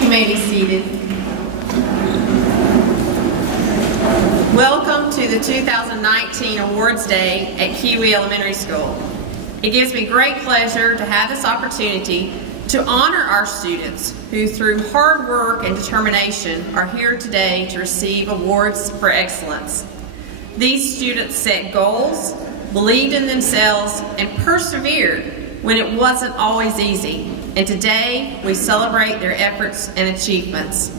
You may be seated. Welcome to the 2019 Awards Day at Keowee Elementary School. It gives me great pleasure to have this opportunity to honor our students who, through hard work and determination, are here today to receive awards for excellence. These students set goals, believed in themselves, and persevered when it wasn't always easy. And today, we celebrate their efforts and achievements.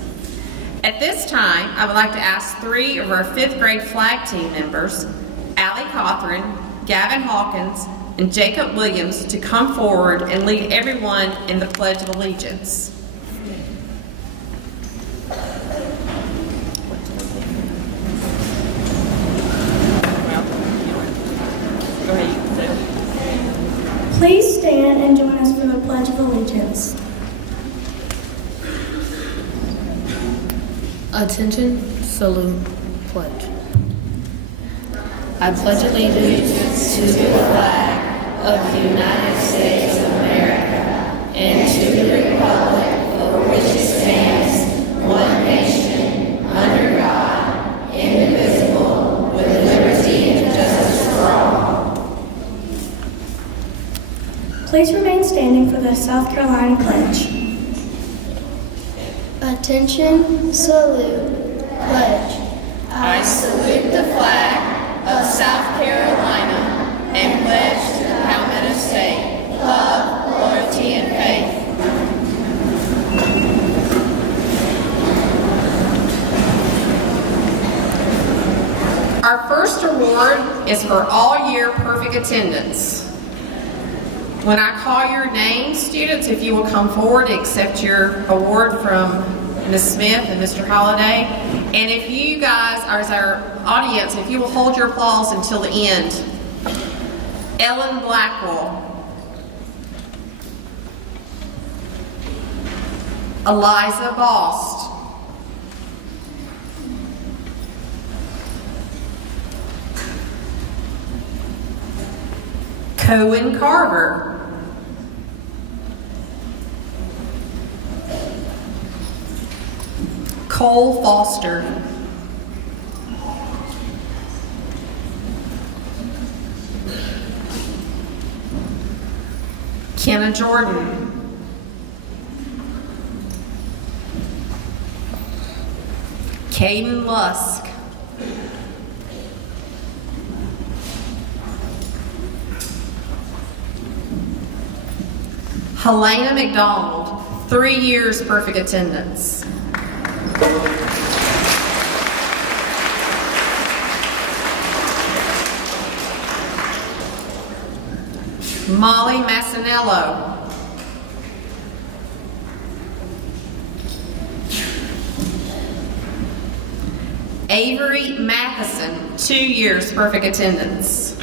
At this time, I would like to ask 3 of our 5th grade flag team members, Allie Cothran, Gavin Hawkins, and Jacob Williams, to come forward and lead everyone in the Pledge of Allegiance. Please stand and join us for the Pledge of Allegiance. Attention, salute, pledge. I pledge allegiance to the flag of the United States of America and to the republic for which it stands, one nation, under God, indivisible, with liberty and justice for all. Please remain standing for the South Carolina Pledge. Attention, salute, pledge. I salute the flag of South Carolina and pledge to the Palmetto State love, loyalty, and faith. Our first award is for all-year perfect attendance. When I call your name, students, if you will come forward to accept your award from Ms. Smith and Mr. Holliday. And if you guys, as our audience, if you will hold your applause until the end. Ellen Blackwell. Eliza Bost. Cohen Carver. Cole Foster. Kenna Jordan. Caden Lusk. Helena McDonald, 3 years perfect attendance. Molly Massinello. Avery Matheson, 2 years perfect attendance.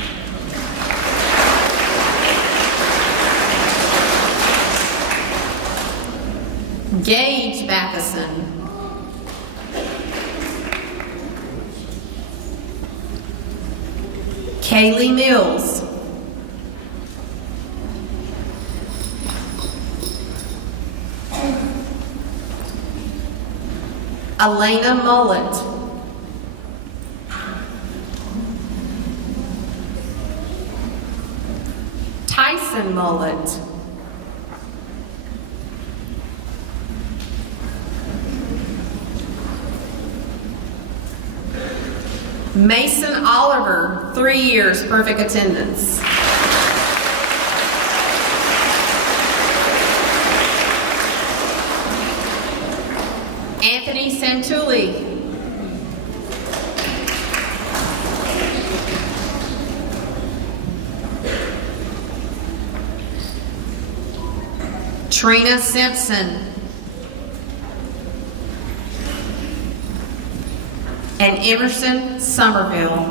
Gage Matheson. Kaylee Mills. Elena Mullet. Tyson Mullet. Mason Oliver, 3 years perfect attendance. Anthony Santulli. Trina Simpson. And Emerson Somerville.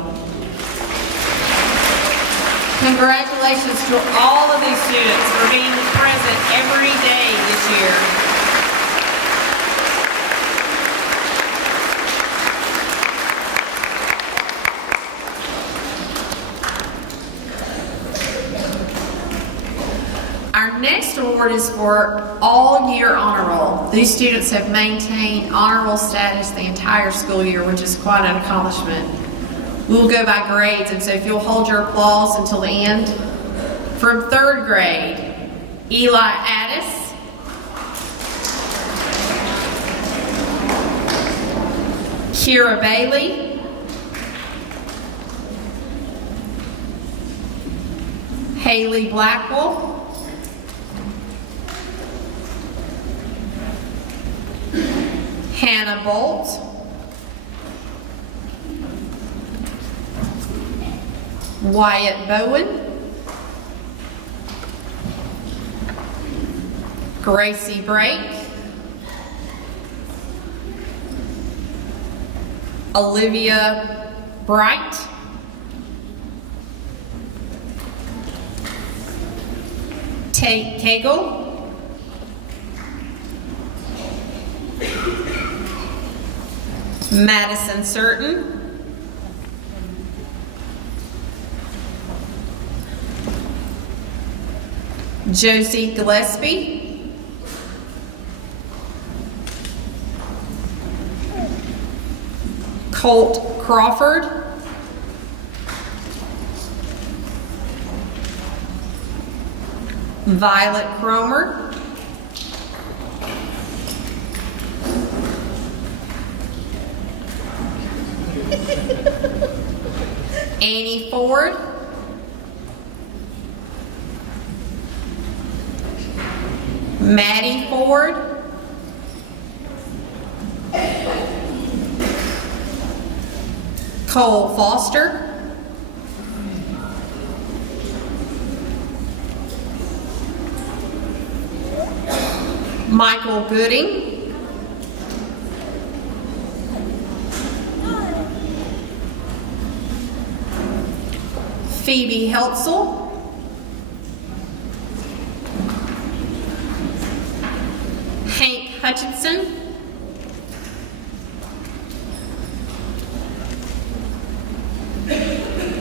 Congratulations to all of these students for being present every day this year. Our next award is for All Year Honor Roll. These students have maintained honor roll status the entire school year, which is quite an accomplishment. We'll go by grades, and so if you'll hold your applause until the end. From third grade, Eli Addis, Kira Bailey, Haley Blackwell, Hannah Bolt, Wyatt Bowen, Gracie Brake, Olivia Bright, Tate Cagle, Madison Certain, Josie Gillespie, Colt Crawford, Violet Cromer, Annie Ford, Maddie Ford, Cole Foster, Michael Gooding, Phoebe Heltzel, Hank Hutchinson,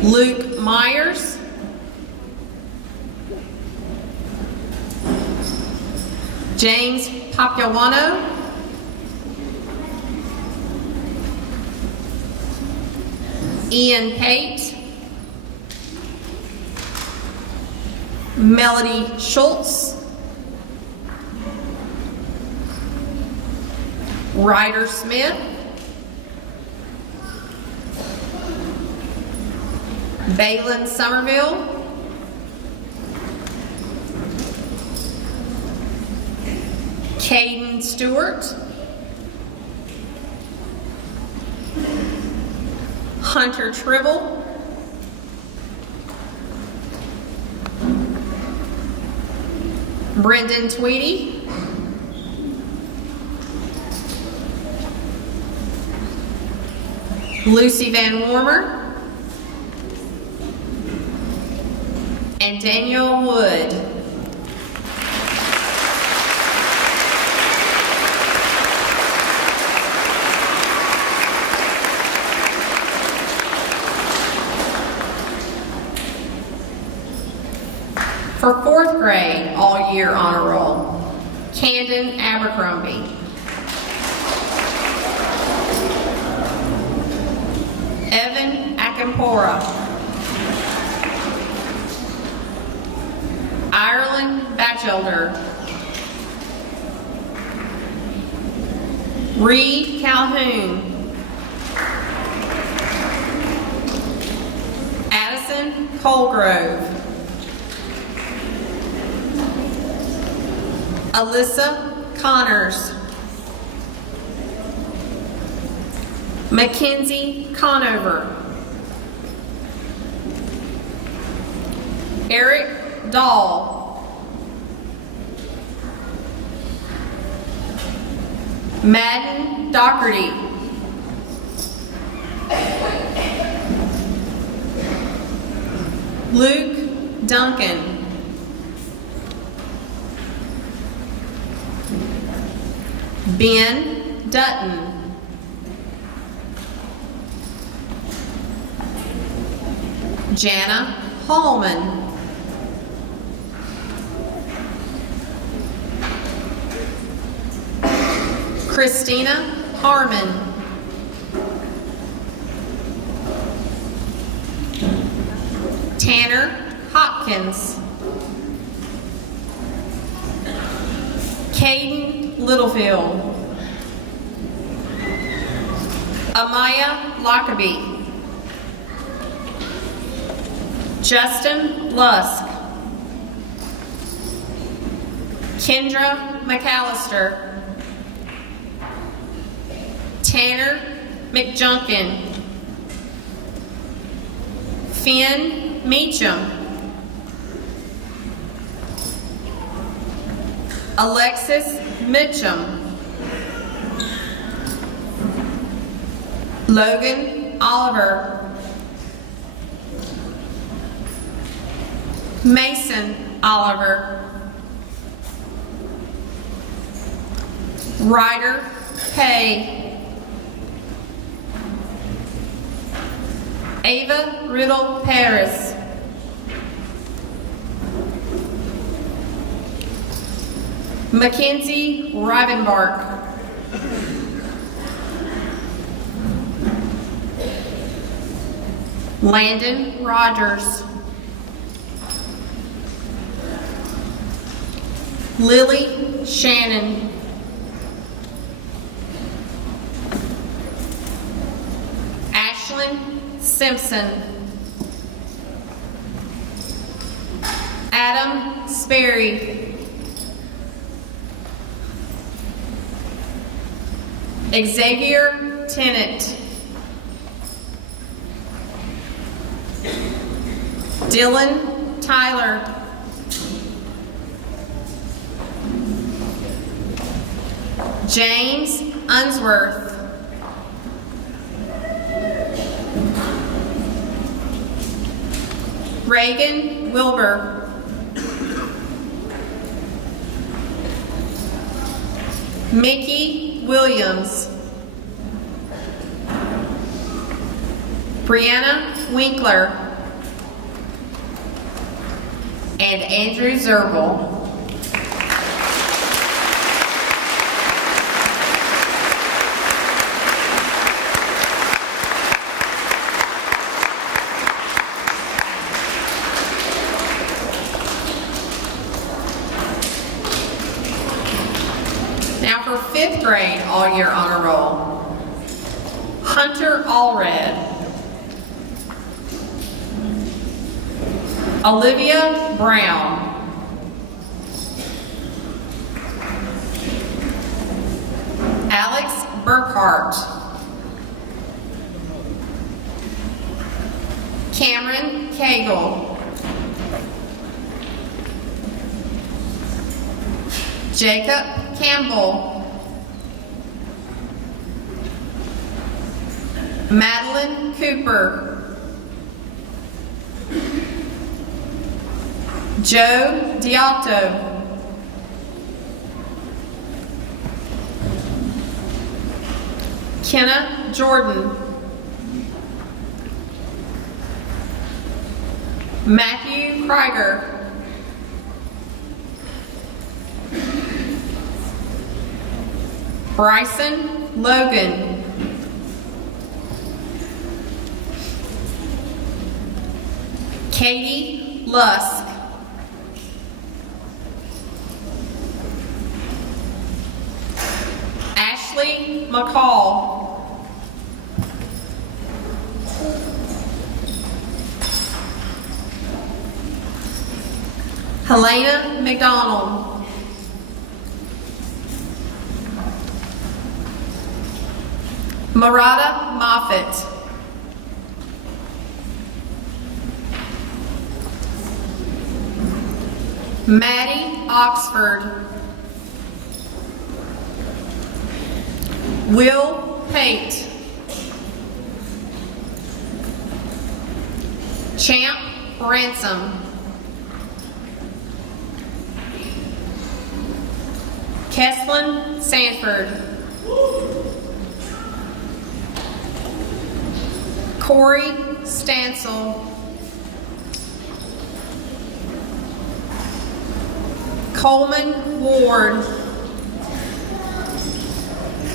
Luke Myers, James Papiawano, Ian Pate, Melody Schultz, Ryder Smith, Balin Somerville, Caden Stewart, Hunter Tribble, Brendan Tweedy, Lucy Van Warmer, and Daniel Wood. For fourth grade, all year honor roll, Camden Abercrombie, Evan Akampora, Ireland Batchelder, Reed Calhoun, Addison Colgrove, Alyssa Connors, Mackenzie Conover, Eric Dahl, Madden Doherty, Luke Duncan, Ben Dutton, Jana Hallman, Christina Harmon. Tanner Hopkins. Caden Littlefield. Amaya Lockerbie. Justin Lusk. Kendra McAllister. Tanner McJunkin. Finn Meacham. Alexis Mitchum. Logan Oliver. Mason Oliver. Ryder Hay. Ava Riddle Paris. Mackenzie Rivenbark. Landon Rogers. Lily Shannon. Ashlyn Simpson. Adam Sperry. Xavier Tennant. Dylan Tyler. James Unsworth. Reagan Wilbur. Mickey Williams. Brianna Winkler. And Andrew Zerbel. Now for 5th grade all-year honor roll. Hunter Allred. Olivia Brown. Alex Burkhart. Cameron Cagle. Jacob Campbell. Madeline Cooper. Joe Dialto. Kenna Jordan. Matthew Krieger. Bryson Logan. Katie Lusk. Ashley McCall. Helena McDonald. Marada Moffitt. Maddie Oxford. Will Pate. Champ Ransom. Keslin Sanford. Corey Stansel. Coleman Ward.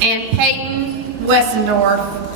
and Peyton Wessendorf.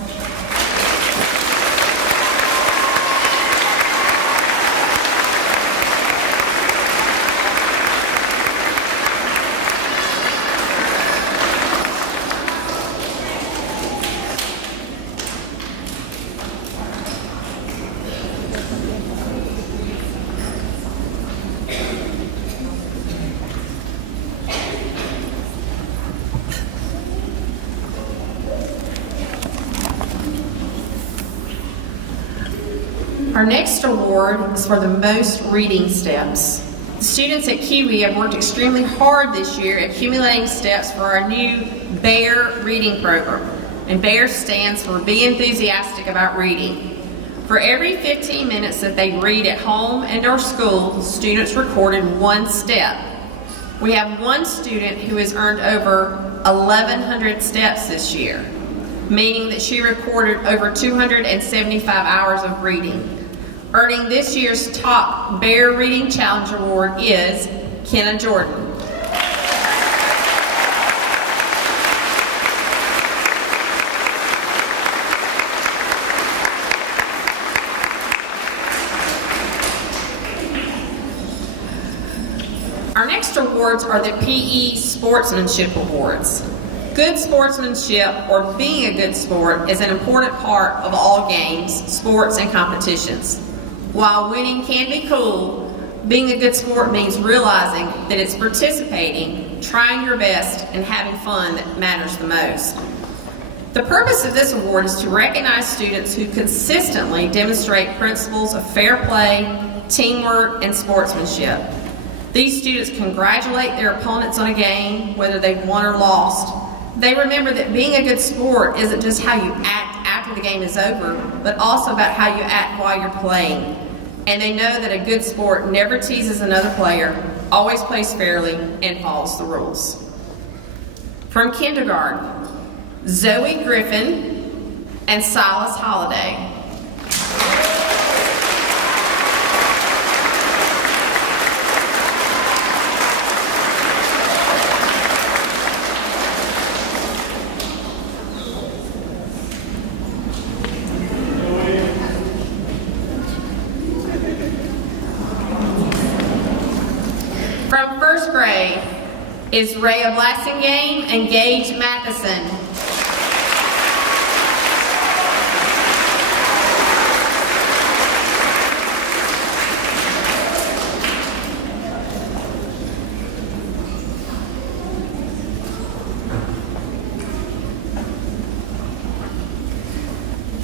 Our next award is for the most reading steps. The students at Keowee have worked extremely hard this year accumulating steps for our new BEAR reading program. And BEAR stands for Be Enthusiastic About Reading. For every 15 minutes that they read at home and or school, students recorded one step. We have one student who has earned over 1,100 steps this year, meaning that she recorded over 275 hours of reading. Earning this year's top BEAR Reading Challenge Award is Kenna Jordan. Our next awards are the PE Sportsmanship Awards. Good sportsmanship, or being a good sport, is an important part of all games, sports, and competitions. While winning can be cool, being a good sport means realizing that it's participating, trying your best, and having fun that matters the most. The purpose of this award is to recognize students who consistently demonstrate principles of fair play, teamwork, and sportsmanship. These students congratulate their opponents on a game, whether they've won or lost. They remember that being a good sport isn't just how you act after the game is over, but also about how you act while you're playing. And they know that a good sport never teases another player, always plays fairly, and follows the rules. From kindergarten, Zoe Griffin and Silas Holliday. From first grade is Rhea Blassingame and Gage Matheson.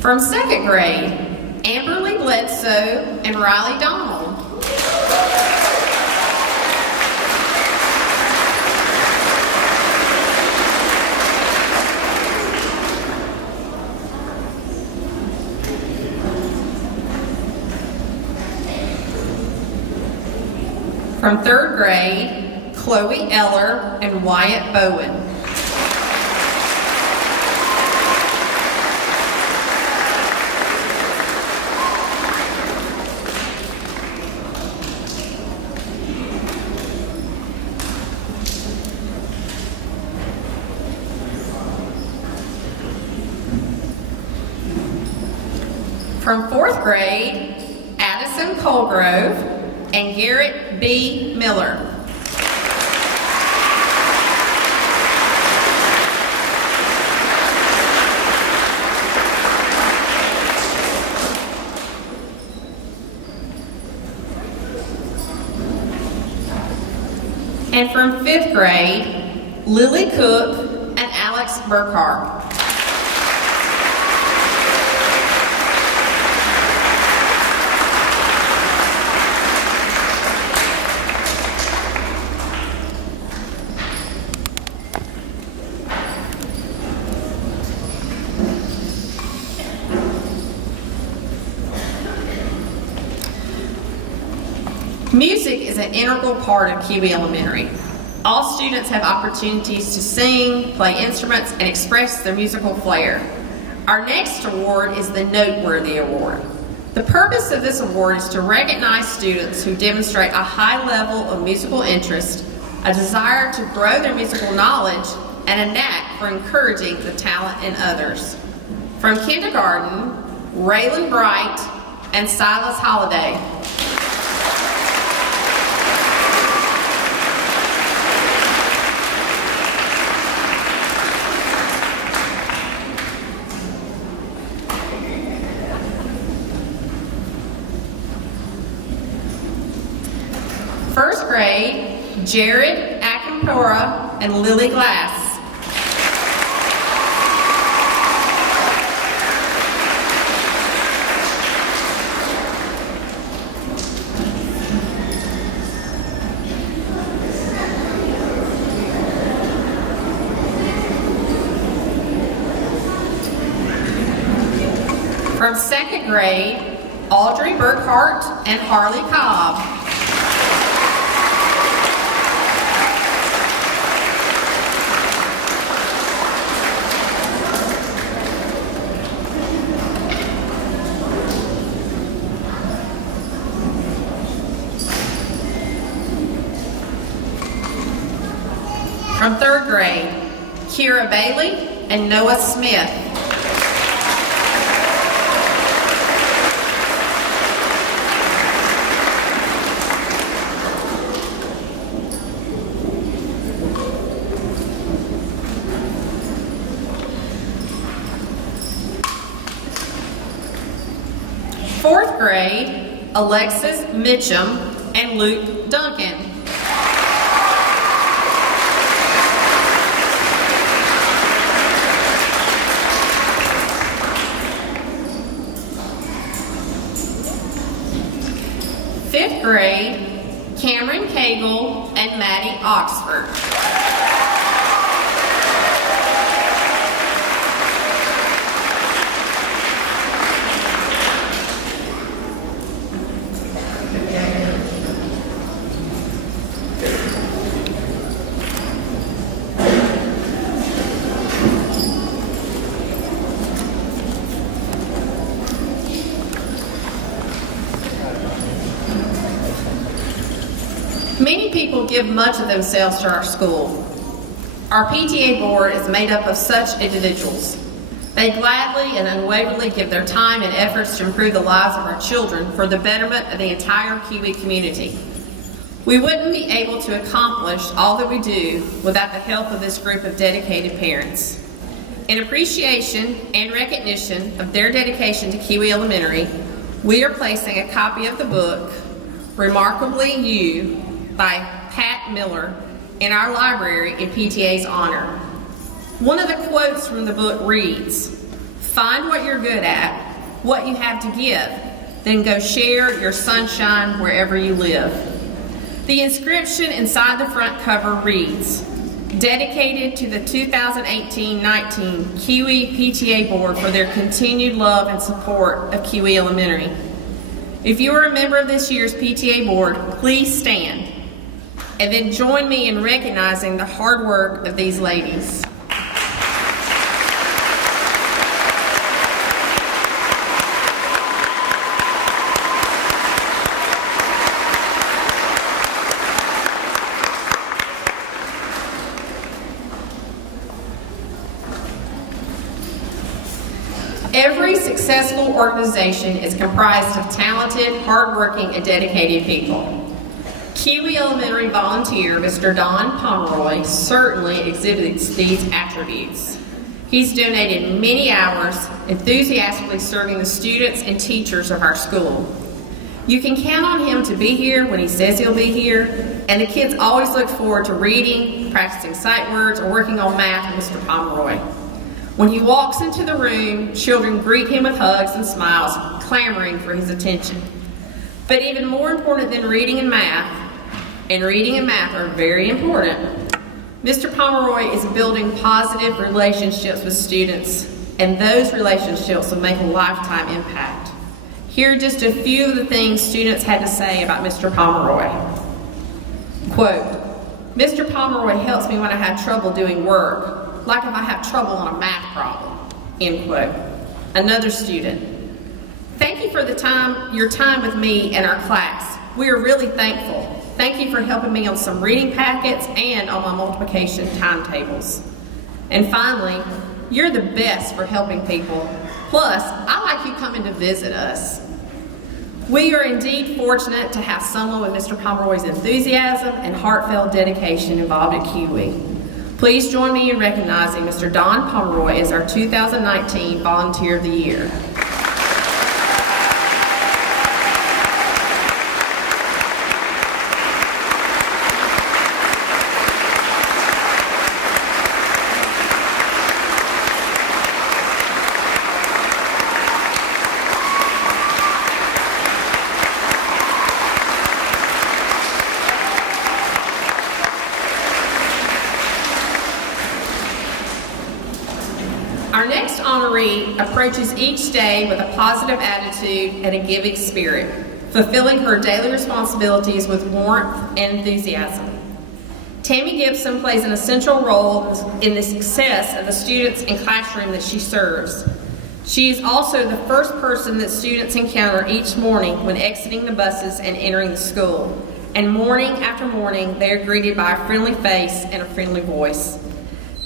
From second grade, Amberly Bledsoe and Riley Donald. From third grade, Chloe Eller and Wyatt Bowen. From fourth grade, Addison Colgrove and Garrett B. Miller. And from fifth grade, Lily Cook and Alex Burkhart. Music is an integral part of Keowee Elementary. All students have opportunities to sing, play instruments, and express their musical flair. Our next award is the Noteworthy Award. The purpose of this award is to recognize students who demonstrate a high level of musical interest, a desire to grow their musical knowledge, and a knack for encouraging the talent in others. From kindergarten, Raylan Bright and Silas Holliday. First grade, Jared Akampora and Lily Glass. From second grade, Audrey Burkhart and Harley Cobb. From third grade, Kira Bailey and Noah Smith. Fourth grade, Alexis Mitchum and Luke Duncan. Fifth grade, Cameron Cagle and Maddie Oxford. Many people give much of themselves to our school. Our PTA board is made up of such individuals. They gladly and unwaveringly give their time and efforts to improve the lives of our children for the betterment of the entire Keowee community. We wouldn't be able to accomplish all that we do without the help of this group of dedicated parents. In appreciation and recognition of their dedication to Keowee Elementary, we are placing a copy of the book, Remarkably You, by Pat Miller, in our library in PTA's honor. One of the quotes from the book reads, "Find what you're good at, what you have to give, then go share your sunshine wherever you live." The inscription inside the front cover reads, "Dedicated to the 2018-19 Keowee PTA Board for their continued love and support of Keowee Elementary." If you are a member of this year's PTA Board, please stand and then join me in recognizing the hard work of these ladies. Every successful organization is comprised of talented, hardworking, and dedicated people. Keowee Elementary volunteer Mr. Don Pomeroy certainly exhibits these attributes. He's donated many hours enthusiastically serving the students and teachers of our school. You can count on him to be here when he says he'll be here, and the kids always look forward to reading, practicing sight words, or working on math with Mr. Pomeroy. When he walks into the room, children greet him with hugs and smiles, clamoring for his attention. But even more important than reading and math are very important, Mr. Pomeroy is building positive relationships with students, and those relationships will make a lifetime impact. Here are just a few of the things students had to say about Mr. Pomeroy. Quote, "Mr. Pomeroy helps me when I have trouble doing work, like if I have trouble on a math problem." End quote. Another student, "Thank you for your time with me and our class. We are really thankful. Thank you for helping me on some reading packets and on my multiplication timetables." And finally, you're the best for helping people. Plus, I like you coming to visit us. We are indeed fortunate to have someone with Mr. Pomeroy's enthusiasm and heartfelt dedication involved at Keowee. Please join me in recognizing Mr. Don Pomeroy as our 2019 Volunteer of the Year. Our next honoree approaches each day with a positive attitude and a giving spirit, fulfilling her daily responsibilities with warmth and enthusiasm. Tammy Gibson plays an essential role in the success of the students and classroom that she serves. She is also the first person that students encounter each morning when exiting the buses and entering the school. And morning after morning, they are greeted by a friendly face and a friendly voice.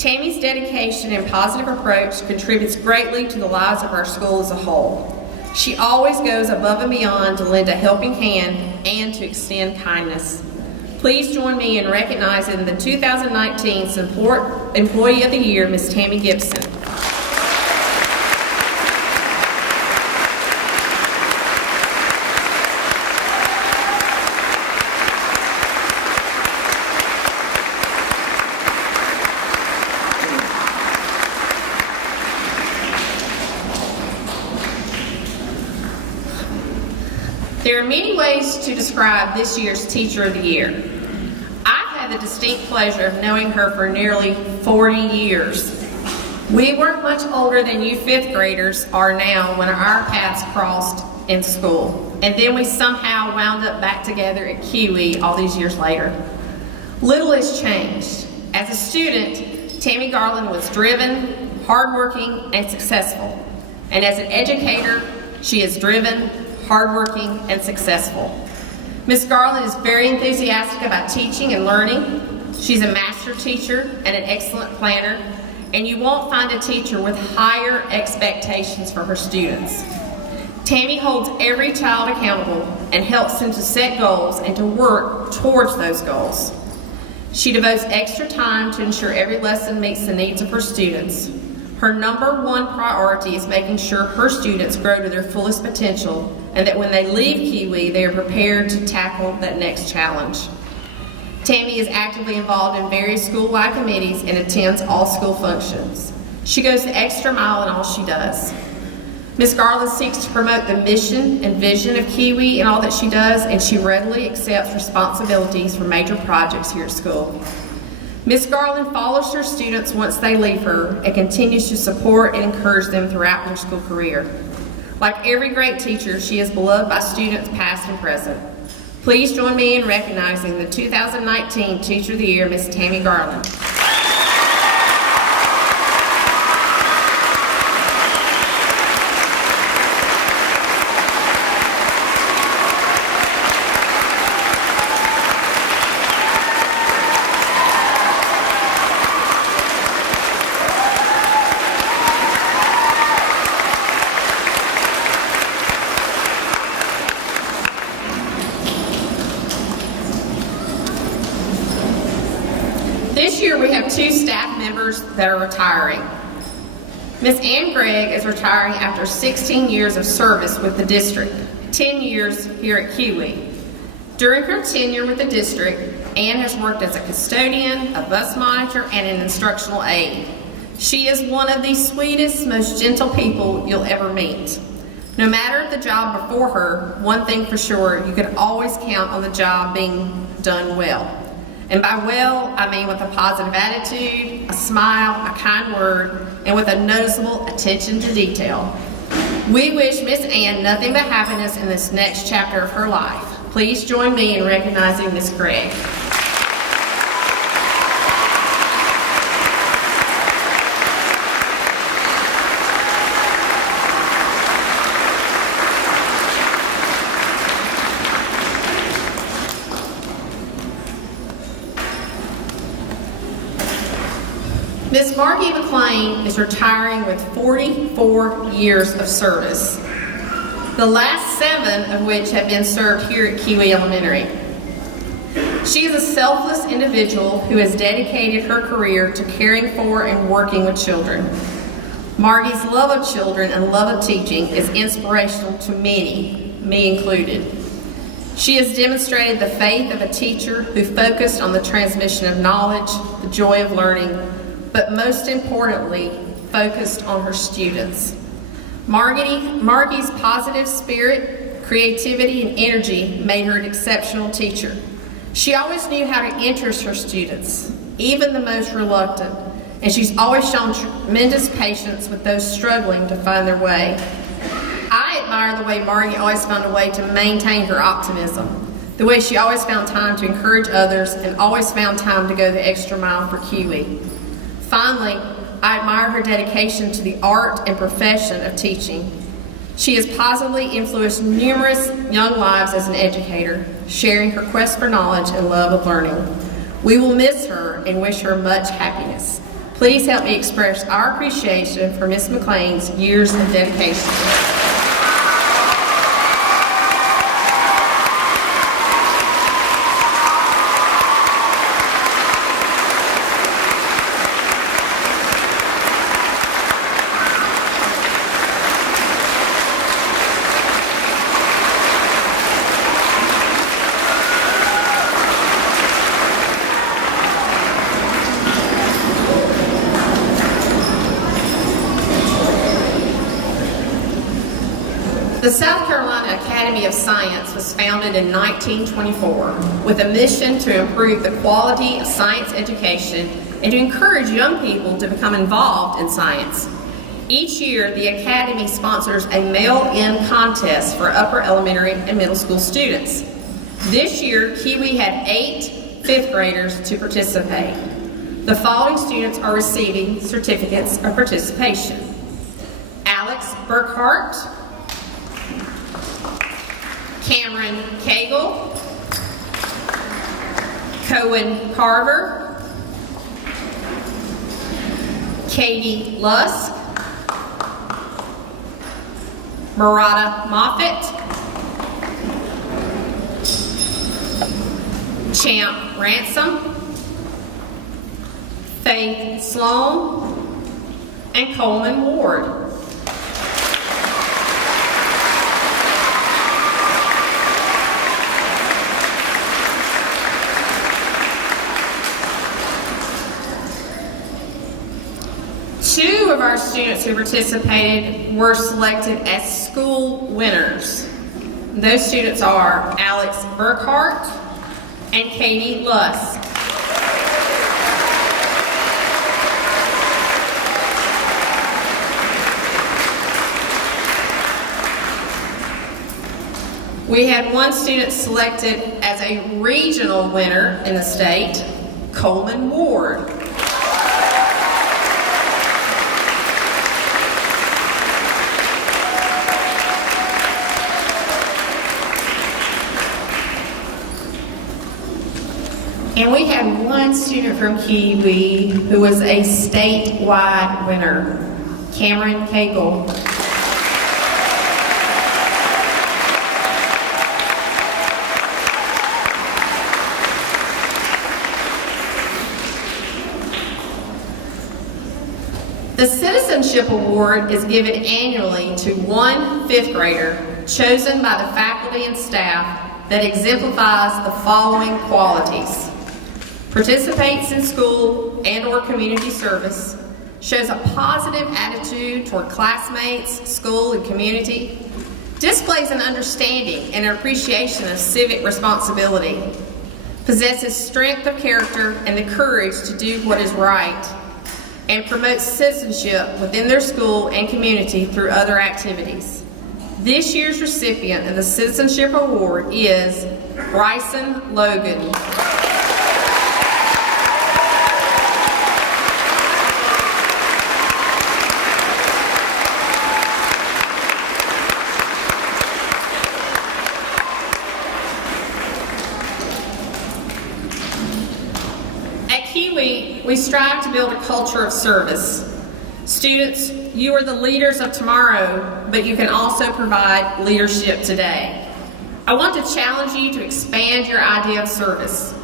Tammy's dedication and positive approach contributes greatly to the lives of our school as a whole. She always goes above and beyond to lend a helping hand and to extend kindness. Please join me in recognizing the 2019 Support Employee of the Year, Ms. Tammy Gibson. There are many ways to describe this year's Teacher of the Year. I've had the distinct pleasure of knowing her for nearly 40 years. We weren't much older than you fifth graders are now when our paths crossed in school. And then we somehow wound up back together at Keowee all these years later. Little has changed. As a student, Tammy Garland was driven, hardworking, and successful. And as an educator, she is driven, hardworking, and successful. Ms. Garland is very enthusiastic about teaching and learning. She's a master teacher and an excellent planner, and you won't find a teacher with higher expectations for her students. Tammy holds every child accountable and helps them to set goals and to work towards those goals. She devotes extra time to ensure every lesson meets the needs of her students. Her number one priority is making sure her students grow to their fullest potential and that when they leave Keowee, they are prepared to tackle that next challenge. Tammy is actively involved in various school-wide committees and attends all school functions. She goes the extra mile in all she does. Ms. Garland seeks to promote the mission and vision of Keowee in all that she does, and she readily accepts responsibilities for major projects here at school. Ms. Garland follows her students once they leave her and continues to support and encourage them throughout their school career. Like every great teacher, she is beloved by students past and present. Please join me in recognizing the 2019 Teacher of the Year, Ms. Tammy Garland. This year we have two staff members that are retiring. Ms. Ann Gregg is retiring after 16 years of service with the district, 10 years here at Keowee. During her tenure with the district, Ann has worked as a custodian, a bus monitor, and an instructional aide. She is one of the sweetest, most gentle people you'll ever meet. No matter the job before her, one thing for sure, you can always count on the job being done well. And by well, I mean with a positive attitude, a smile, a kind word, and with a noticeable attention to detail. We wish Miss Ann nothing but happiness in this next chapter of her life. Please join me in recognizing Miss Gregg. Ms. Margie McLean is retiring with 44 years of service, the last 7 of which have been served here at Keowee Elementary. She is a selfless individual who has dedicated her career to caring for and working with children. Margie's love of children and love of teaching is inspirational to many, me included. She has demonstrated the faith of a teacher who focused on the transmission of knowledge, the joy of learning, but most importantly, focused on her students. Margie's positive spirit, creativity, and energy made her an exceptional teacher. She always knew how to interest her students, even the most reluctant, and she's always shown tremendous patience with those struggling to find their way. I admire the way Margie always found a way to maintain her optimism, the way she always found time to encourage others and always found time to go the extra mile for Keowee. Finally, I admire her dedication to the art and profession of teaching. She has positively influenced numerous young lives as an educator, sharing her quest for knowledge and love of learning. We will miss her and wish her much happiness. Please help me express our appreciation for Ms. McLean's years of dedication. The South Carolina Academy of Science was founded in 1924 with a mission to improve the quality of science education and to encourage young people to become involved in science. Each year, the Academy sponsors a mail-in contest for upper elementary and middle school students. This year, Keowee had 8 fifth graders to participate. The following students are receiving certificates of participation: Alex Burkhart, Cameron Cagle, Cohen Carver, Katie Lusk, Murata Moffitt, Champ Ransom, Faith Sloan, and Coleman Ward. Two of our students who participated were selected as school winners. Those students are Alex Burkhart and Katie Lusk. We had one student selected as a regional winner in the state, Coleman Ward. And we had one student from Keowee who was a statewide winner, Cameron Cagle. The Citizenship Award is given annually to one fifth grader chosen by the faculty and staff that exemplifies the following qualities: participates in school and or community service, shows a positive attitude toward classmates, school, and community, displays an understanding and an appreciation of civic responsibility, possesses strength of character and the courage to do what is right, and promotes citizenship within their school and community through other activities. This year's recipient of the Citizenship Award is Bryson Logan. At Keowee, we strive to build a culture of service. Students, you are the leaders of tomorrow, but you can also provide leadership today. I want to challenge you to expand your idea of service.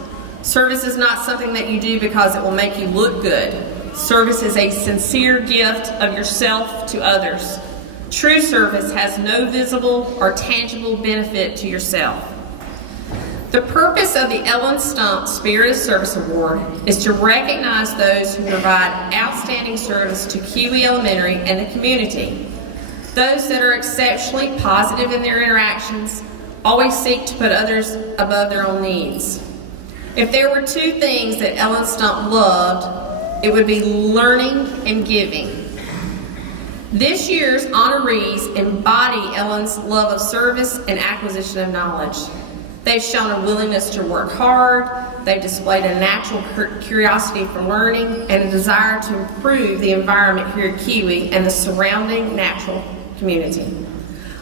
Service is not something that you do because it will make you look good. Service is a sincere gift of yourself to others. True service has no visible or tangible benefit to yourself. The purpose of the Ellen Stump Spirit of Service Award is to recognize those who provide outstanding service to Keowee Elementary and the community. Those that are exceptionally positive in their interactions always seek to put others above their own needs. If there were two things that Ellen Stump loved, it would be learning and giving. This year's honorees embody Ellen's love of service and acquisition of knowledge. They've shown a willingness to work hard, they've displayed a natural curiosity for learning, and a desire to improve the environment here at Keowee and the surrounding natural community.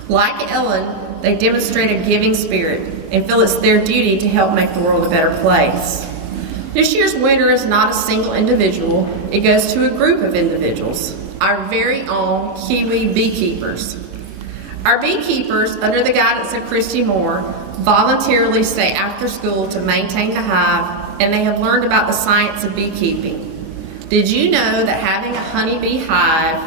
Like Ellen, they demonstrate a giving spirit and feel it's their duty to help make the world a better place. This year's winner is not a single individual, it goes to a group of individuals, our very own Keowee beekeepers. Our beekeepers, under the guidance of Christy Moore, voluntarily stay after school to maintain the hive, and they have learned about the science of beekeeping. Did you know that having a honeybee hive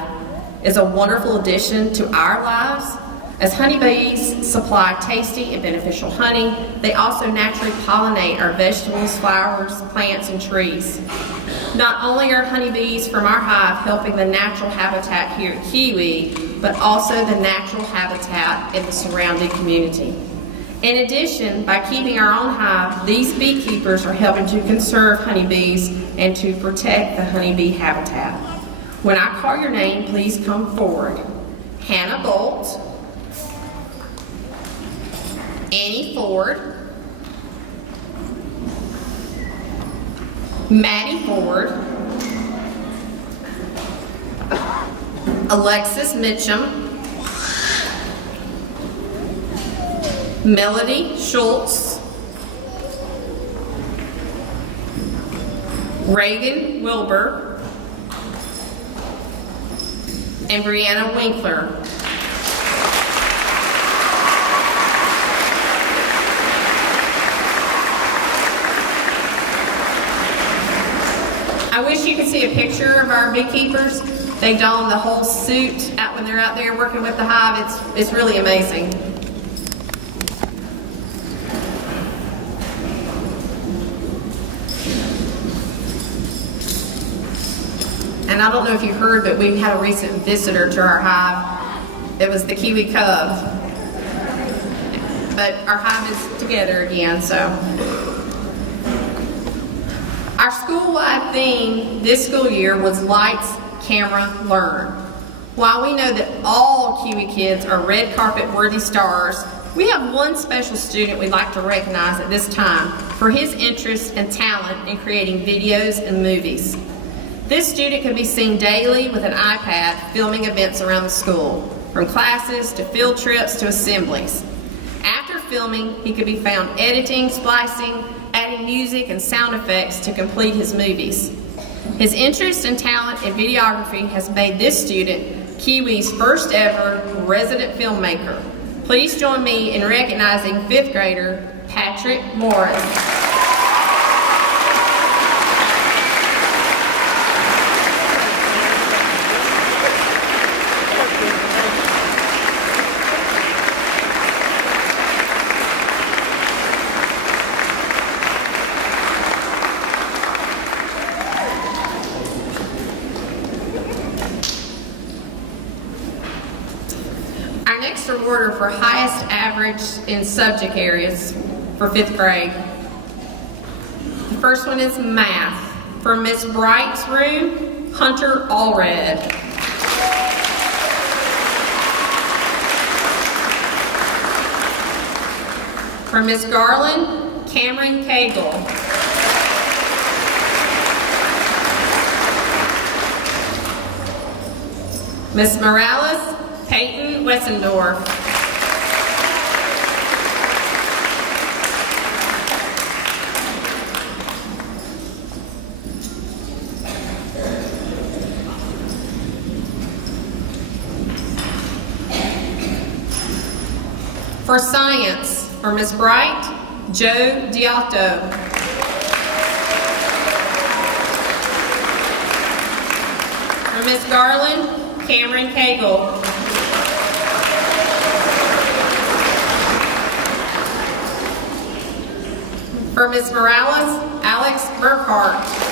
is a wonderful addition to our lives? As honeybees supply tasty and beneficial honey, they also naturally pollinate our vegetables, flowers, plants, and trees. Not only are honeybees from our hive helping the natural habitat here at Keowee, but also the natural habitat in the surrounding community. In addition, by keeping our own hive, these beekeepers are helping to conserve honeybees and to protect the honeybee habitat. When I call your name, please come forward. Hannah Bolt, Annie Ford, Maddie Ford, Alexis Mitchum, Melody Schultz, Reagan Wilbur, and Brianna Winkler. I wish you could see a picture of our beekeepers. They don the whole suit out when they're out there working with the hive. It's really amazing. And I don't know if you heard, but we had a recent visitor to our hive. It was the Keowee Cubs. But our hive is together again, so. Our school-wide theme this school year was Lights, Camera, Learn. While we know that all Keowee kids are red carpet-worthy stars, we have one special student we'd like to recognize at this time for his interest and talent in creating videos and movies. This student can be seen daily with an iPad filming events around the school, from classes to field trips to assemblies. After filming, he could be found editing, splicing, adding music and sound effects to complete his movies. His interest and talent in videography has made this student Keowee's first ever resident filmmaker. Please join me in recognizing 5th grader Patrick Morris. Our next awarder for highest average in subject areas for 5th grade. The first one is math. For Miss Bright's room, Hunter Allred. For Miss Garland, Cameron Cagle. Miss Morales, Peyton Wessendorf. For science, for Ms. Bright, Joe Dialto. For Ms. Garland, Cameron Cagle. For Ms. Morales, Alex Burkhart.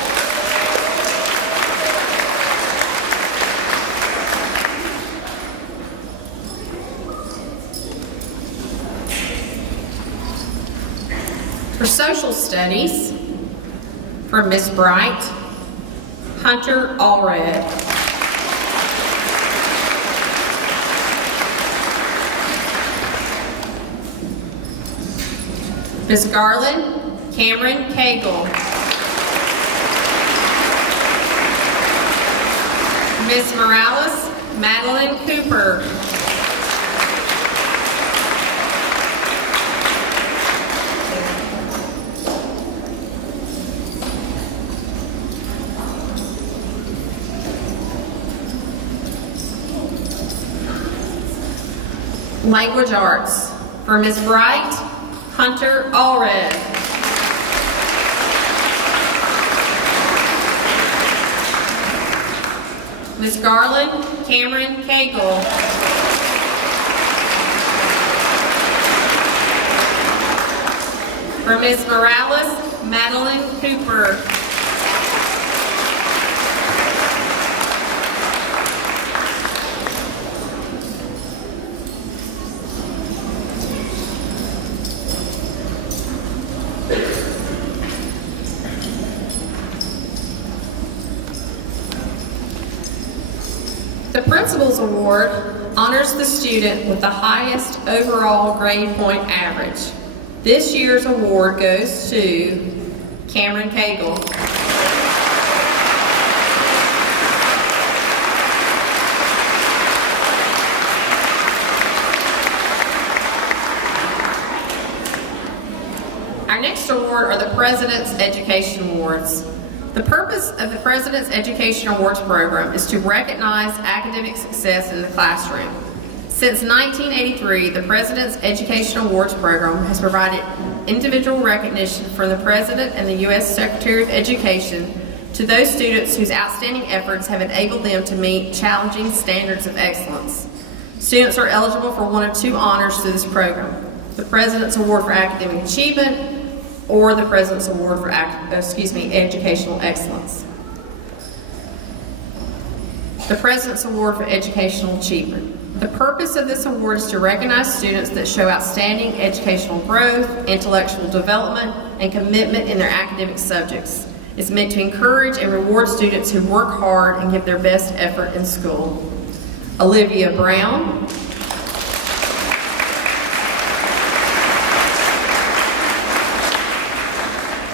For social studies, for Ms. Bright, Hunter Allred. Ms. Garland, Cameron Cagle. Ms. Morales, Madeline Cooper. Language arts, for Ms. Bright, Hunter Allred. Ms. Garland, Cameron Cagle. For Ms. Morales, Madeline Cooper. The Principal's Award honors the student with the highest overall grade point average. This year's award goes to Cameron Cagle. Our next award are the President's Education Awards. The purpose of the President's Education Awards program is to recognize academic success in the classroom. Since 1983, the President's Education Awards program has provided individual recognition from the President and the U.S. Secretary of Education to those students whose outstanding efforts have enabled them to meet challenging standards of excellence. Students are eligible for one of two honors through this program: the President's Award for Academic Achievement or the President's Award for Educational Excellence. The President's Award for Educational Achievement. The purpose of this award is to recognize students that show outstanding educational growth, intellectual development, and commitment in their academic subjects. It's meant to encourage and reward students who work hard and give their best effort in school. Olivia Brown.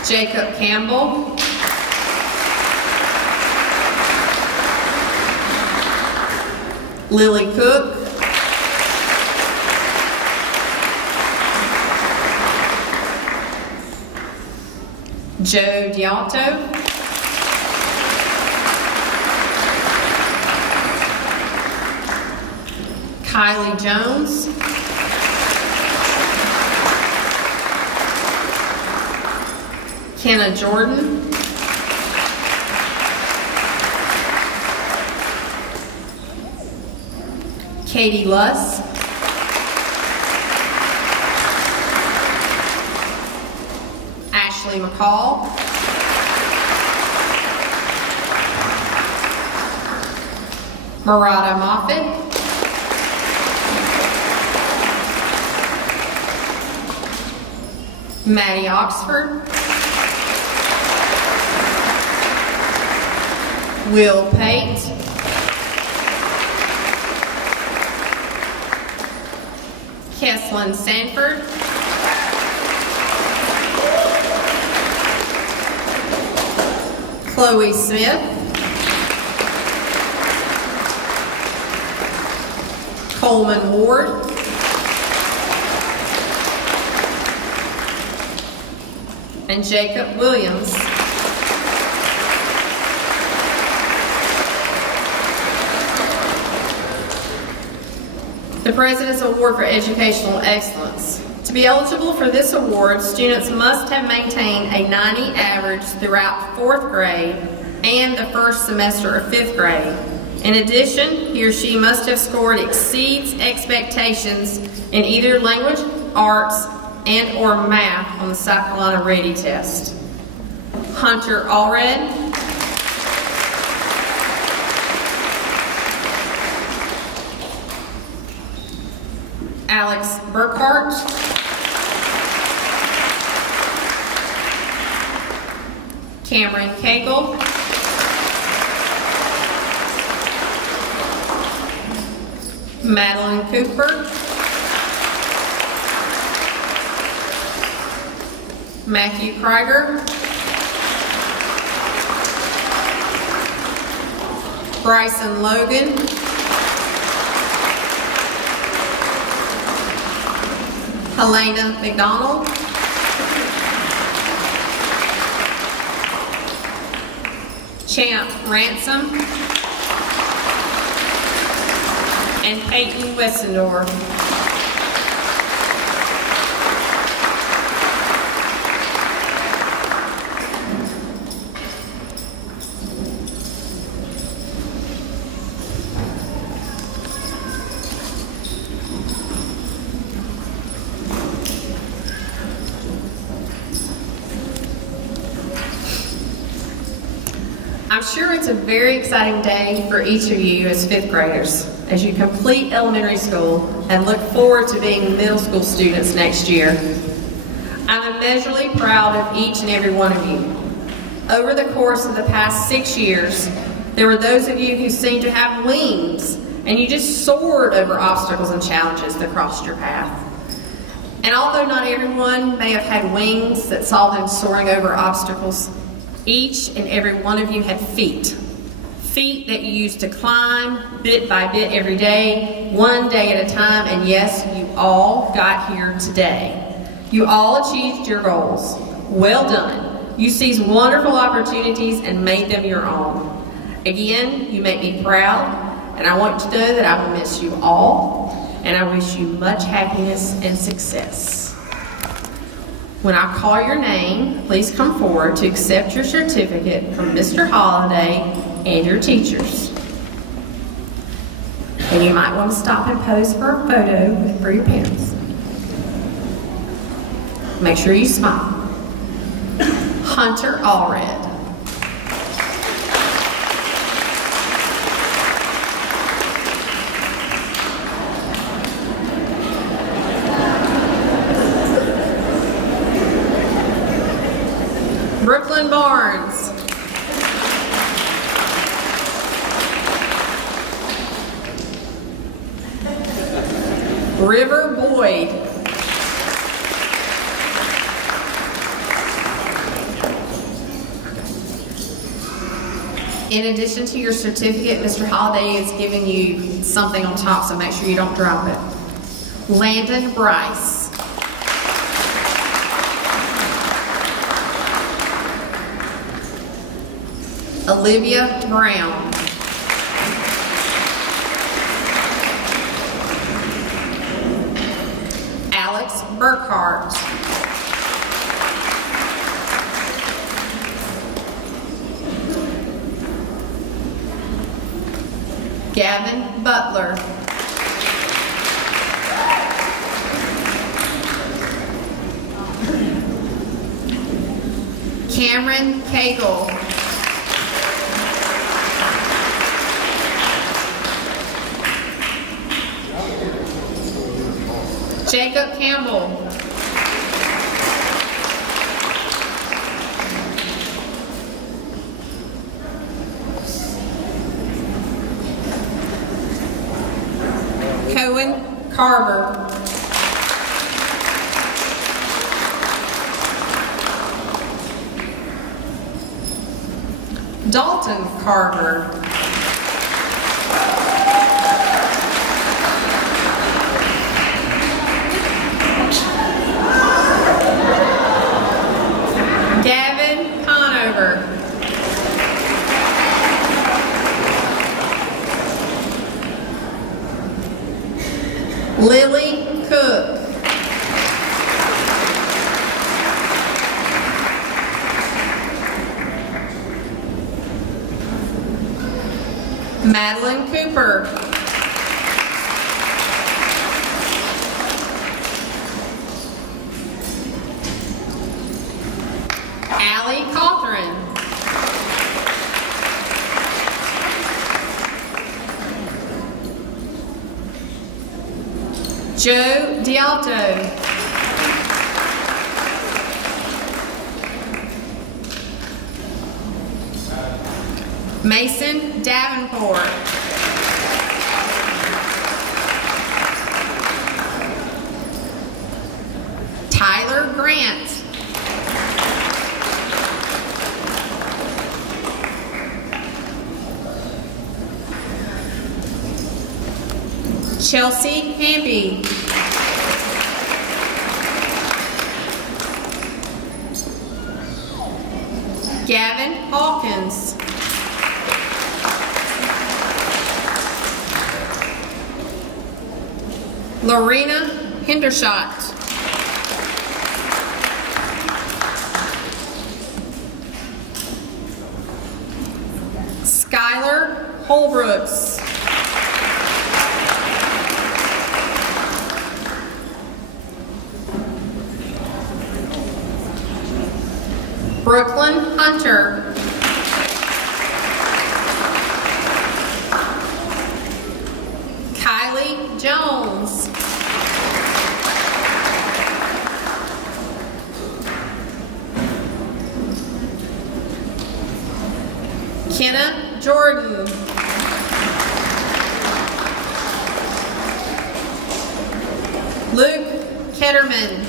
Jacob Campbell. Lily Cook. Joe Dialto. Kylie Jones. Kenna Jordan. Katie Luss. Ashley McCall. Murata Moffitt. Maddie Oxford. Will Pate. Keslin Sanford. Chloe Smith. Coleman Ward. And Jacob Williams. The President's Award for Educational Excellence. To be eligible for this award, students must have maintained a 90 average throughout 4th grade and the first semester of 5th grade. In addition, he or she must have scored exceeds expectations in either language, arts, and or math on the South Carolina Ready Test. Hunter Allred, Alex Burkhart, Cameron Cagle, Madeline Cooper, Matthew Krieger, Bryson Logan, Helena McDonald, Champ Ransom, and Peyton Wessendorf. I'm sure it's a very exciting day for each of you as 5th graders as you complete elementary school and look forward to being middle school students next year. I'm immeasurably proud of each and every one of you. Over the course of the past 6 years, there were those of you who seemed to have wings and you just soared over obstacles and challenges that crossed your path. And although not everyone may have had wings that saw them soaring over obstacles, each and every one of you had feet. Feet that you used to climb bit by bit every day, one day at a time, and yes, you all got here today. You all achieved your goals. Well done. You seized wonderful opportunities and made them your own. Again, you make me proud, and I want you to know that I will miss you all, and I wish you much happiness and success. When I call your name, please come forward to accept your certificate from Mr. Holliday and your teachers. And you might want to stop and pose for a photo for your parents. Make sure you smile. Hunter Allred. Brooklyn Barnes. River Boyd. In addition to your certificate, Mr. Holliday is giving you something on top, so make sure you don't drop it. Landon Bryce. Olivia Brown. Alex Burkhart. Gavin Butler. Cameron Cagle. Jacob Campbell. Cohen Carver. Dalton Carver. Gavin Conover. Lily Cook. Madeline Cooper. Allie Cawthron. Joe Dialto. Mason Davenport. Tyler Grant. Chelsea Hamby. Gavin Hawkins. Lorena Hendershot. Skylar Holbrooks. Brooklyn Hunter. Kylie Jones. Kenna Jordan. Luke Ketterman.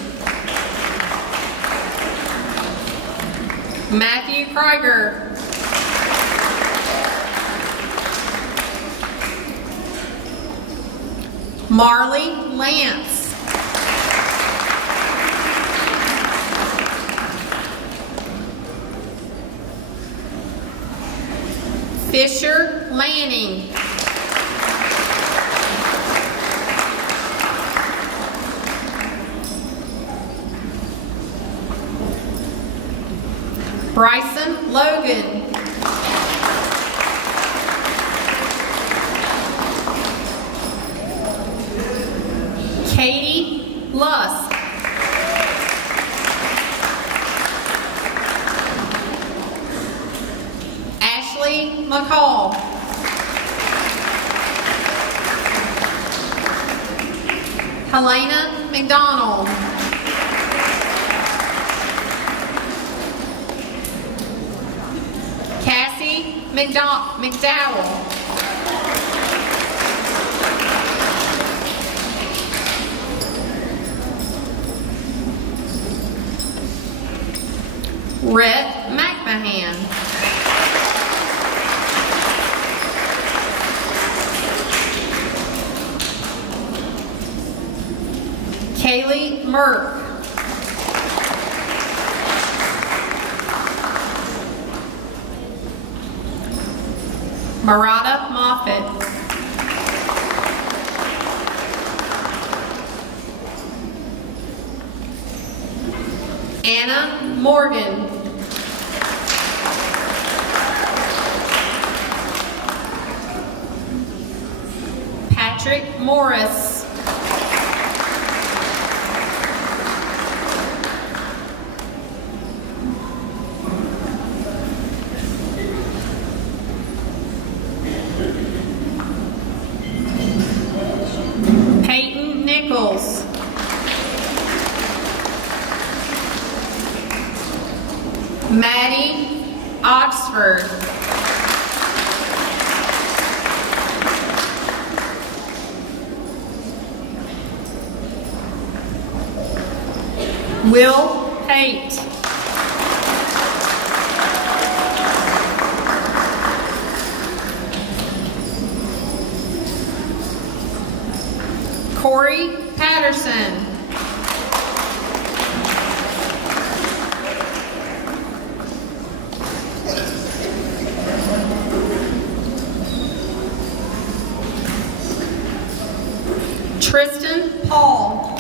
Matthew Krieger. Marley Lance. Fisher Lanning. Bryson Logan. Katie Lusk. Ashley McCall. Helena McDonald. Cassie McDowell. Rhett McMahon. Kaylee Merck. Marada Moffitt. Anna Morgan. Patrick Morris. Peyton Nichols. Maddie Oxford. Will Pate. Corey Patterson. Tristan Paul.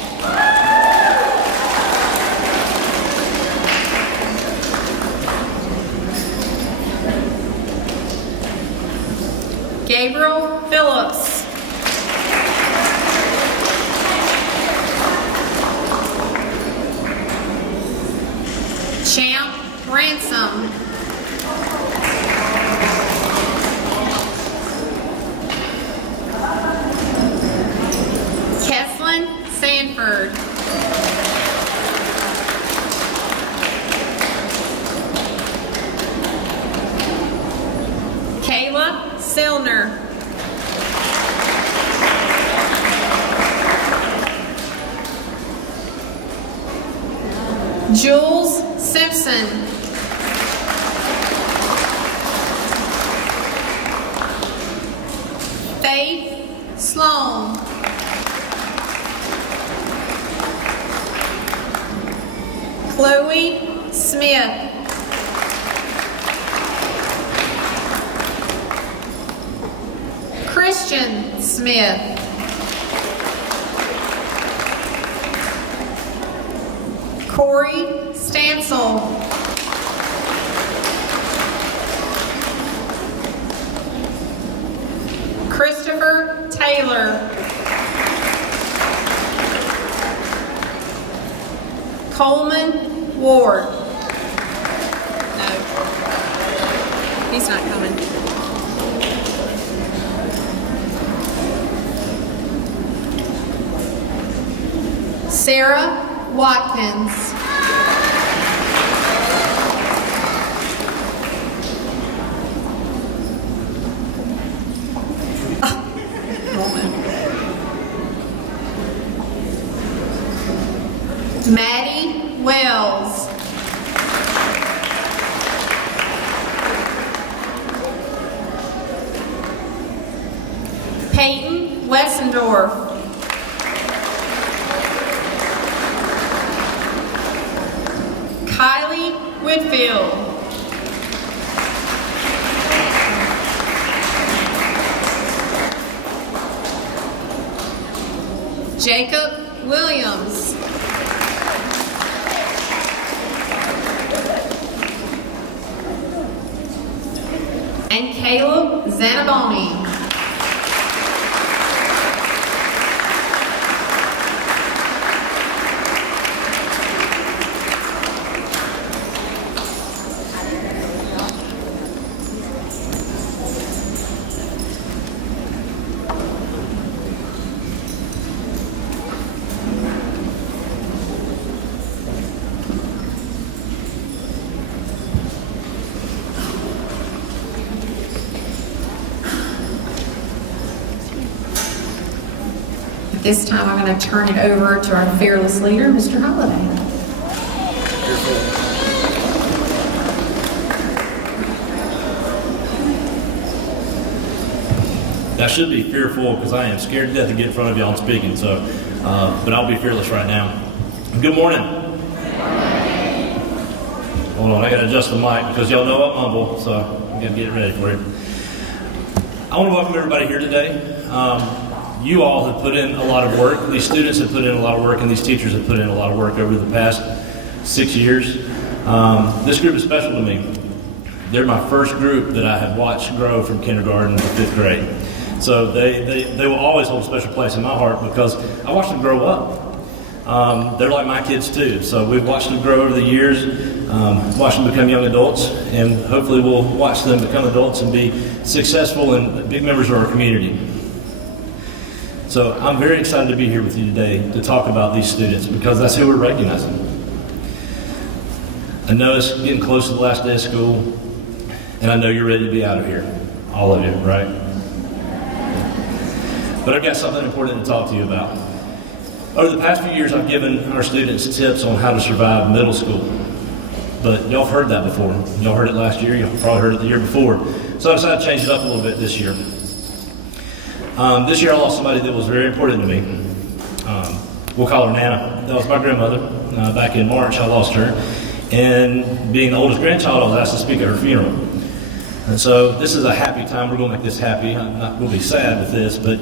Gabriel Phillips. Champ Ransom. Keslin Sanford. Kayla Silner. Jules Simpson. Faith Sloan. Chloe Smith. Christian Smith. Corey Stansel. Christopher Taylor. Coleman Ward. No, he's not coming. Sarah Watkins. Maddie Wells. Peyton Wessendorf. Kylie Whitfield. Jacob Williams. And Caleb Zanaboni. This time I'm going to turn it over to our fearless leader, Mr. Holliday. I should be fearful because I am scared to death to get in front of y'all and speaking, so, but I'll be fearless right now. Good morning. Hold on, I got to adjust the mic because y'all know I'm humble, so I'm going to get it ready for you. I want to welcome everybody here today. You all have put in a lot of work. These students have put in a lot of work, and these teachers have put in a lot of work over the past 6 years. This group is special to me. They're my first group that I have watched grow from kindergarten to 5th grade. So they will always hold a special place in my heart because I watched them grow up. They're like my kids too. So we've watched them grow over the years, watched them become young adults, and hopefully we'll watch them become adults and be successful and big members of our community. So I'm very excited to be here with you today to talk about these students because that's who we're recognizing. I know it's getting close to the last day of school, and I know you're ready to be out of here, all of you, right? But I've got something important to talk to you about. Over the past few years, I've given our students tips on how to survive middle school. But y'all have heard that before. Y'all heard it last year, y'all probably heard it the year before. So I decided to change it up a little bit this year. This year I lost somebody that was very important to me. We'll call her Nana. That was my grandmother. Back in March I lost her. And being the oldest grandchild, I was asked to speak at her funeral. And so this is a happy time. We're going to make this happy. I'm not going to be sad with this, but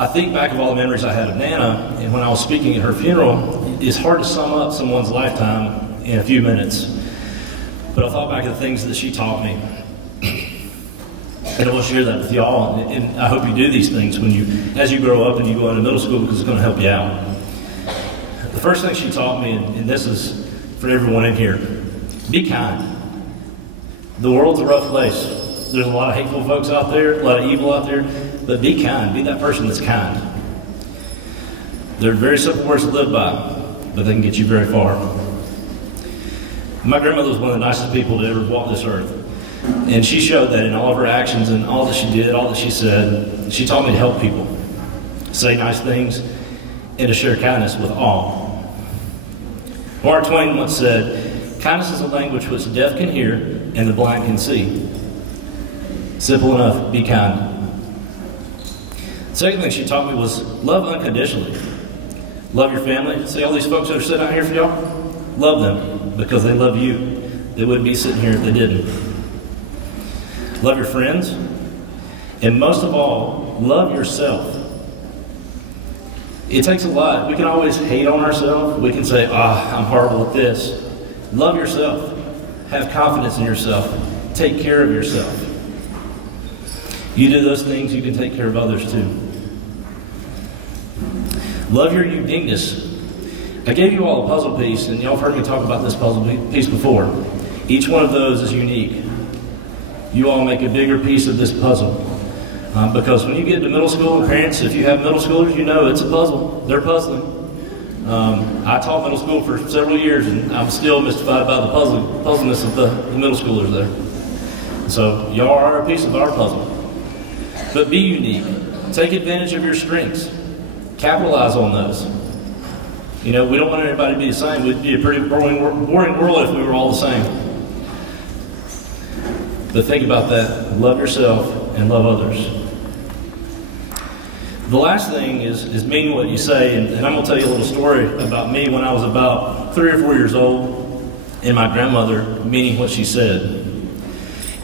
I think back of all the memories I had of Nana, and when I was speaking at her funeral, it's hard to sum up someone's lifetime in a few minutes. But I thought back of the things that she taught me. And I will share that with y'all, and I hope you do these things as you grow up and you go into middle school, because it's going to help you out. The first thing she taught me, and this is for everyone in here, be kind. The world's a rough place. There's a lot of hateful folks out there, a lot of evil out there, but be kind. Be that person that's kind. They're very simple words to live by, but they can get you very far. My grandmother was one of the nicest people to ever walk this earth. And she showed that in all of her actions and all that she did, all that she said. She taught me to help people, say nice things, and to share kindness with all. Mark Twain once said, "Kindness is a language which the deaf can hear and the blind can see." Simple enough, be kind. Second thing she taught me was love unconditionally. Love your family. See all these folks that are sitting out here for y'all? Love them because they love you. They wouldn't be sitting here if they didn't. Love your friends. And most of all, love yourself. It takes a lot. We can always hate on ourselves. We can say, I'm horrible at this. Love yourself. Have confidence in yourself. Take care of yourself. You do those things, you can take care of others too. Love your uniqueness. I gave you all a puzzle piece, and y'all have heard me talk about this puzzle piece before. Each one of those is unique. You all make a bigger piece of this puzzle. Because when you get to middle school, and parents, if you have middle schoolers, you know it's a puzzle. They're puzzling. I taught middle school for several years, and I'm still mystified about the puzzleness of the middle schoolers there. So y'all are a piece of our puzzle. But be unique. Take advantage of your strengths. Capitalize on those. You know, we don't want everybody to be the same. We'd be a pretty boring world if we were all the same. But think about that. Love yourself and love others. The last thing is mean what you say. And I'm going to tell you a little story about me when I was about 3 or 4 years old and my grandmother meaning what she said.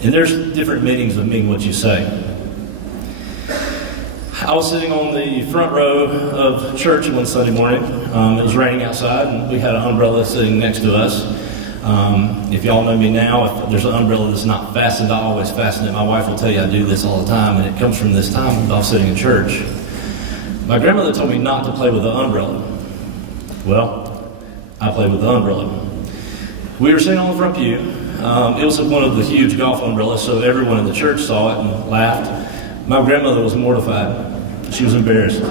And there's different meanings of mean what you say. I was sitting on the front row of church one Sunday morning. It was raining outside, and we had an umbrella sitting next to us. If y'all know me now, if there's an umbrella that's not fastened, I always fasten it. My wife will tell you I do this all the time, and it comes from this time I was sitting in church. My grandmother told me not to play with the umbrella. Well, I played with the umbrella. We were sitting on the front pew. It was one of the huge golf umbrellas, so everyone in the church saw it and laughed. My grandmother was mortified. She was embarrassed.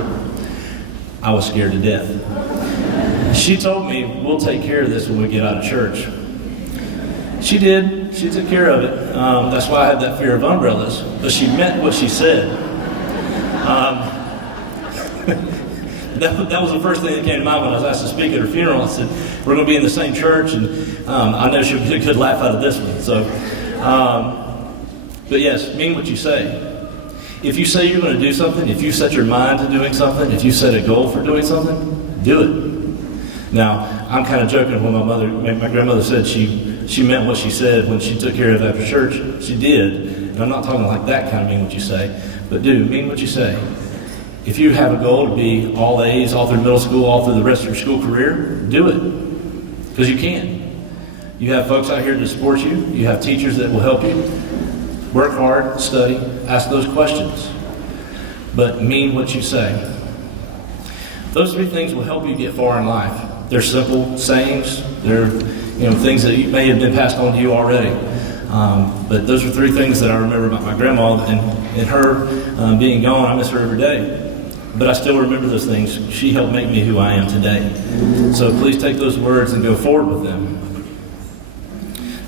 I was scared to death. She told me, we'll take care of this when we get out of church. She did. She took care of it. That's why I had that fear of umbrellas. But she meant what she said. That was the first thing that came to mind when I was asked to speak at her funeral. I said, we're going to be in the same church, and I know she'll get a good laugh out of this one. So, but yes, mean what you say. If you say you're going to do something, if you set your mind to doing something, if you set a goal for doing something, do it. Now, I'm kind of joking when my grandmother said she meant what she said when she took care of after church. She did. And I'm not talking like that kind of mean what you say, but mean what you say. If you have a goal to be all A's, all through middle school, all through the rest of your school career, do it. Because you can. You have folks out here to support you. You have teachers that will help you. Work hard, study, ask those questions. But mean what you say. Those 3 things will help you get far in life. They're simple sayings. They're things that may have been passed on to you already. But those are 3 things that I remember about my grandma, and her being gone. I miss her every day. But I still remember those things. She helped make me who I am today. So please take those words and go forward with them.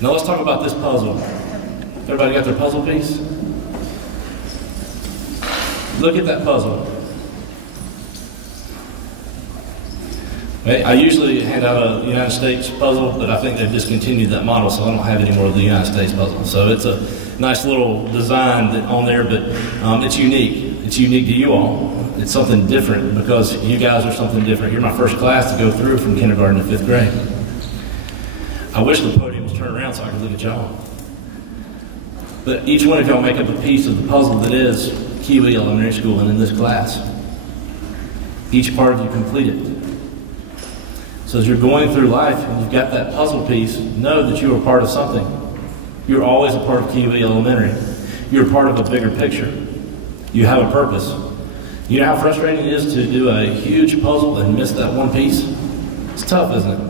Now let's talk about this puzzle. Everybody got their puzzle piece? Look at that puzzle. I usually hand out a United States puzzle, but I think they've discontinued that model, so I don't have any more of the United States puzzle. So it's a nice little design on there, but it's unique. It's unique to you all. It's something different because you guys are something different. You're my first class to go through from kindergarten to 5th grade. I wish the podium was turned around so I could look at y'all. But each one of y'all make up a piece of the puzzle that is Keowee Elementary School and in this class. each part of you complete it. So as you're going through life and you've got that puzzle piece, know that you are part of something. You're always a part of Keowee Elementary. You're part of a bigger picture. You have a purpose. You know how frustrating it is to do a huge puzzle and miss that one piece? It's tough, isn't it?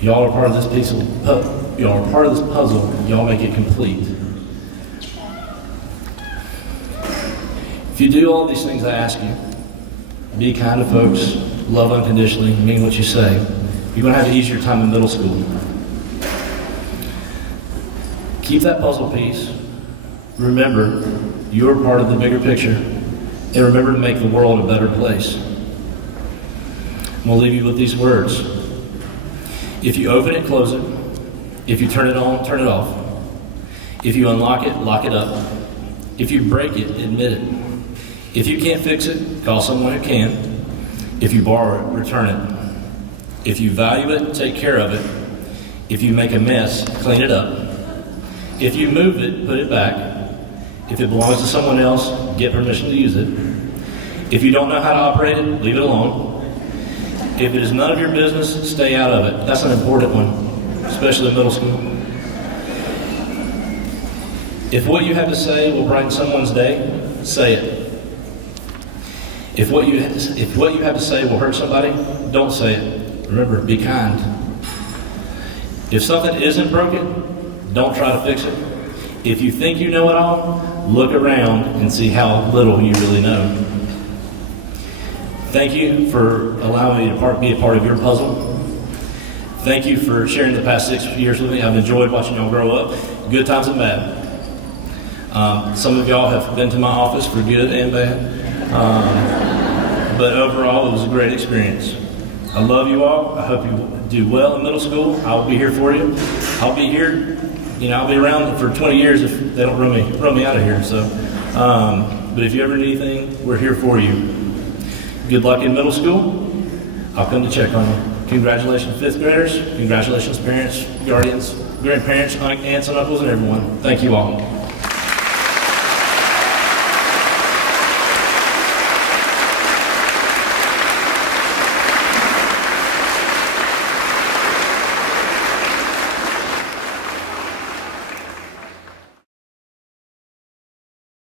Y'all are part of this piece of y'all are part of this puzzle. Y'all make it complete. If you do all these things I ask you, be kind to folks, love unconditionally, mean what you say, you're going to have an easier time in middle school. Keep that puzzle piece. Remember, you're part of the bigger picture. And remember to make the world a better place. I'm going to leave you with these words. If you open it, close it. If you turn it on, turn it off. If you unlock it, lock it up. If you break it, admit it. If you can't fix it, call someone who can. If you borrow it, return it. If you value it, take care of it. If you make a mess, clean it up. If you move it, put it back. If it belongs to someone else, get permission to use it. If you don't know how to operate it, leave it alone. If it is none of your business, stay out of it. That's an important one, especially in middle school. If what you have to say will brighten someone's day, say it. If what you have to say will hurt somebody, don't say it. Remember, be kind. If something isn't broken, don't try to fix it. If you think you know it all, look around and see how little you really know. Thank you for allowing me to be a part of your puzzle. Thank you for sharing the past 6 years with me. I've enjoyed watching y'all grow up, good times and bad. Some of y'all have been to my office for good and bad. But overall, it was a great experience. I love you all. I hope you do well in middle school. I'll be here for you. I'll be here. I'll be around for 20 years if they don't run me out of here. So, but if you ever need anything, we're here for you. Good luck in middle school. I'll come to check on you. Congratulations, 5th graders. Congratulations, parents, guardians, grandparents, aunts and uncles, and everyone. Thank you all.